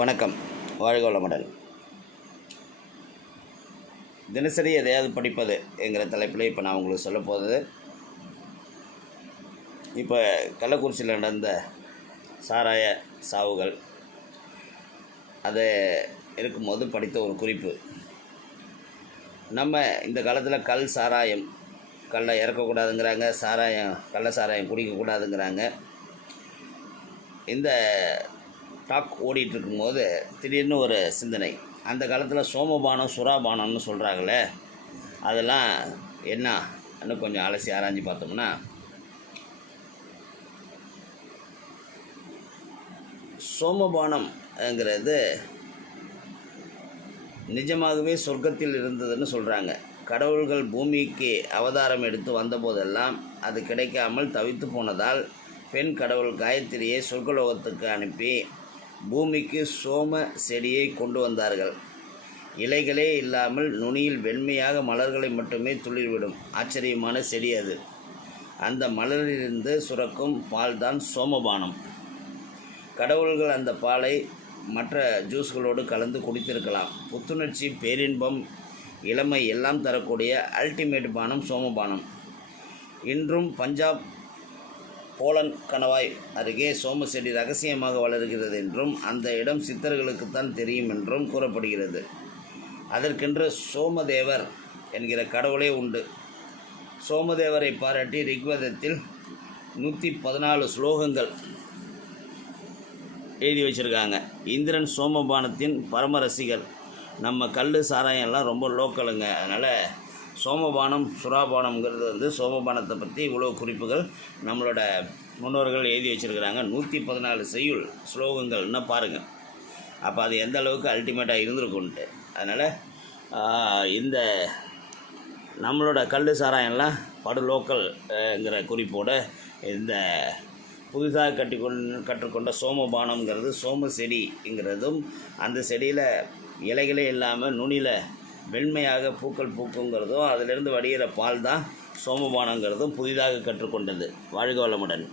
வணக்கம். வாழ்க வளமுடன். தினசரி எதையாவது படிப்பது என்கிற தலைப்பில் இப்போ நான் உங்களுக்கு சொல்ல போகிறது இப்போ கள்ளக்குறிச்சியில் நடந்த சாராய சாவுகள் அது இருக்கும்போது படித்த ஒரு குறிப்பு. நம்ம இந்த காலத்தில் கல் சாராயம் கல்லை இறக்கக்கூடாதுங்கிறாங்க சாராயம் கள்ள சாராயம் குடிக்கக்கூடாதுங்கிறாங்க. இந்த டாக் ஓடிட்டுருக்கும்போது திடீர்னு ஒரு சிந்தனை. அந்த காலத்தில் சோமபானம் சுறாபானம்னு சொல்கிறாங்களே அதெல்லாம் என்னன்னு கொஞ்சம் அலசி ஆராய்ஞ்சு பார்த்தோம்னா சோமபானம்ங்கிறது நிஜமாகவே சொர்க்கத்தில் இருந்ததுன்னு சொல்கிறாங்க கடவுள்கள் பூமிக்கு அவதாரம் எடுத்து வந்தபோதெல்லாம் அது கிடைக்காமல் தவித்து போனதால் பெண் கடவுள் காயத்ரியை சொர்க்கலோகத்துக்கு அனுப்பி பூமிக்கு சோம செடியை கொண்டு வந்தார்கள். இலைகளே இல்லாமல் நுனியில் வெண்மையாக மலர்களை மட்டுமே துளிர்விடும். ஆச்சரியமான செடி அது. அந்த மலரிலிருந்து சுரக்கும் பால்தான் சோமபானம். கடவுள்கள் அந்த பாலை மற்ற ஜூஸ்களோடு கலந்து குடித்திருக்கலாம். புத்துணர்ச்சி பேரின்பம் இளமை எல்லாம் தரக்கூடிய அல்டிமேட் பானம் சோமபானம். இன்றும் பஞ்சாப் போலன் கணவாய் அருகே சோம செடி ரகசியமாக வளர்கிறது என்றும் அந்த இடம் சித்தர்களுக்குத்தான் தெரியும் என்றும் கூறப்படுகிறது. அதற்கென்று சோமதேவர் என்கிற கடவுளே உண்டு. சோமதேவரை பாராட்டி ரிக்வேதத்தில் நூற்றி பதினாலு ஸ்லோகங்கள் எழுதி வச்சுருக்காங்க. இந்திரன் சோமபானத்தின் பரம ரசிகர். நம்ம கல் சாராயம்லாம் ரொம்ப லோக்கலுங்க. அதனால் சோமபானம் சுறாபானம்ங்கிறது வந்து சோமபானத்தை பற்றி இவ்வளோ குறிப்புகள் நம்மளோட முன்னோர்கள் எழுதி வச்சுருக்கிறாங்க. நூற்றி பதினாலு செய்யுள் ஸ்லோகங்கள்னு பாருங்கள் அப்போ அது எந்த அளவுக்கு அல்டிமேட்டாக இருந்திருக்குன்ட்டு. அதனால் இந்த நம்மளோட கல் சாராயம்லாம் படு லோக்கல்ங்கிற குறிப்போட இந்த புதிதாக கட்டிக்கொண்டு கற்றுக்கொண்ட சோமபானம்ங்கிறது சோம செடிங்கிறதும் அந்த செடியில் இலைகளே இல்லாமல் நுனியில் வெண்மையாக பூக்கள் பூக்குங்கிறதும் அதிலிருந்து வடிகிற பால் தான் சோமபானங்கிறதும் புதிதாக கற்றுக்கொண்டது. வாழ்க வளமுடன்.